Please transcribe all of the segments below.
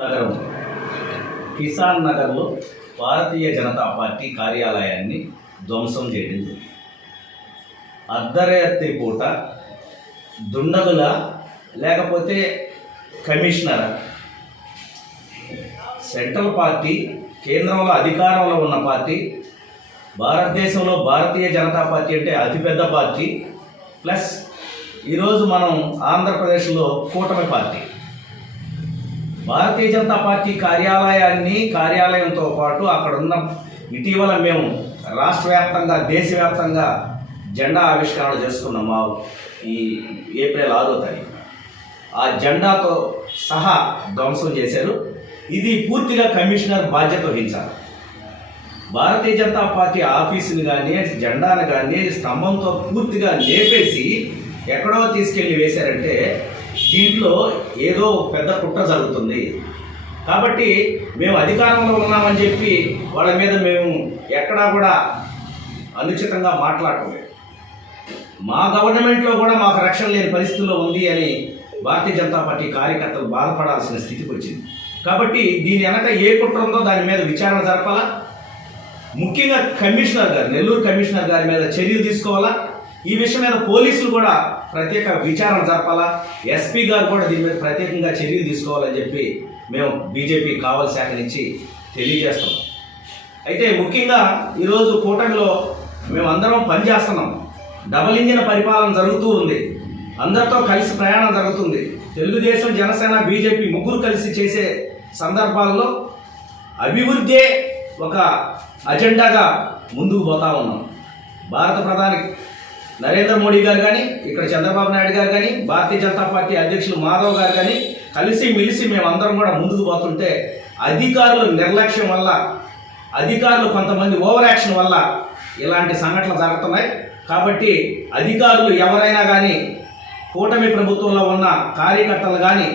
నగరం కిసాన్ నగర్లో భారతీయ జనతా పార్టీ కార్యాలయాన్ని ధ్వంసం చేయడం జరిగింది. అర్ధరాత్రి పూట దుండగుల లేకపోతే కమిషనర్ సెంట్రల్ పార్టీ కేంద్రంలో అధికారంలో ఉన్న పార్టీ, భారతదేశంలో భారతీయ జనతా పార్టీ అంటే అతిపెద్ద పార్టీ, ప్లస్ ఈరోజు మనం ఆంధ్రప్రదేశ్లో కూటమి పార్టీ. భారతీయ జనతా పార్టీ కార్యాలయంతో పాటు అక్కడ ఉన్న ఇటీవల మేము రాష్ట్ర వ్యాప్తంగా దేశవ్యాప్తంగా జెండా ఆవిష్కరణ చేసుకున్నాం. ఈ ఏప్రిల్ 6వ తారీఖు ఆ జెండాతో సహా ధ్వంసం చేశారు. ఇది పూర్తిగా కమిషనర్ బాధ్యత వహించాలి. భారతీయ జనతా పార్టీ ఆఫీసుని కానీ జెండాను కానీ స్తంభంతో పూర్తిగా లేపేసి ఎక్కడో తీసుకెళ్ళి వేశారంటే దీంట్లో ఏదో పెద్ద కుట్ర జరుగుతుంది. కాబట్టి మేము అధికారంలో ఉన్నామని చెప్పి వాళ్ళ మీద మేము ఎక్కడా కూడా అనుచితంగా మాట్లాడలేదు. మా గవర్నమెంట్లో కూడా మాకు రక్షణ లేని పరిస్థితుల్లో ఉంది అని భారతీయ జనతా పార్టీ కార్యకర్తలు బాధపడాల్సిన స్థితికి వచ్చింది. కాబట్టి దీని వెనక ఏ కుట్ర ఉందో దాని మీద విచారణ జరపాలా. ముఖ్యంగా కమిషనర్ గారు, నెల్లూరు కమిషనర్ గారి మీద చర్యలు తీసుకోవాలా. ఈ విషయం మీద పోలీసులు కూడా ప్రత్యేక విచారణ జరపాలా. ఎస్పీ గారు కూడా దీని మీద ప్రత్యేకంగా చర్యలు తీసుకోవాలని చెప్పి మేము బీజేపీ కావలి శాఖ నుంచి తెలియజేస్తున్నాం. అయితే ముఖ్యంగా ఈరోజు కూటమిలో మేము అందరం పనిచేస్తున్నాం. డబుల్ ఇంజిన్ పరిపాలన జరుగుతూ ఉంది. అందరితో కలిసి ప్రయాణం జరుగుతుంది. తెలుగుదేశం, జనసేన, బీజేపీ ముగ్గురు కలిసి చేసే సందర్భాల్లో అభివృద్ధే ఒక అజెండాగా ముందుకు పోతా ఉన్నాం. భారత ప్రధాని నరేంద్ర మోడీ గారు కానీ, ఇక్కడ చంద్రబాబు నాయుడు గారు కానీ, భారతీయ జనతా పార్టీ అధ్యక్షులు మాధవ్ గారు కానీ కలిసి మెలిసి మేమందరం కూడా ముందుకు పోతుంటే అధికారుల నిర్లక్ష్యం వల్ల, అధికారులు కొంతమంది ఓవర్ యాక్షన్ వల్ల ఇలాంటి సంఘటనలు జరుగుతున్నాయి. కాబట్టి అధికారులు ఎవరైనా కానీ కూటమి ప్రభుత్వంలో ఉన్న కార్యకర్తలు కానీ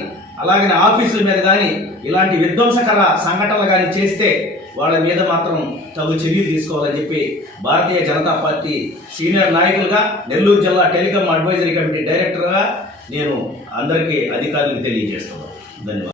అలాగే ఆఫీసుల మీద కానీ ఇలాంటి విధ్వంసకర సంఘటనలు కానీ చేస్తే వాళ్ళ మీద మాత్రం తగు చర్యలు తీసుకోవాలని చెప్పి భారతీయ జనతా పార్టీ సీనియర్ నాయకులుగా, నెల్లూరు జిల్లా టెలికాం అడ్వైజరీ కమిటీ డైరెక్టర్గా నేను అందరికీ అధికారులకు తెలియజేస్తున్నాను. ధన్యవాదాలు.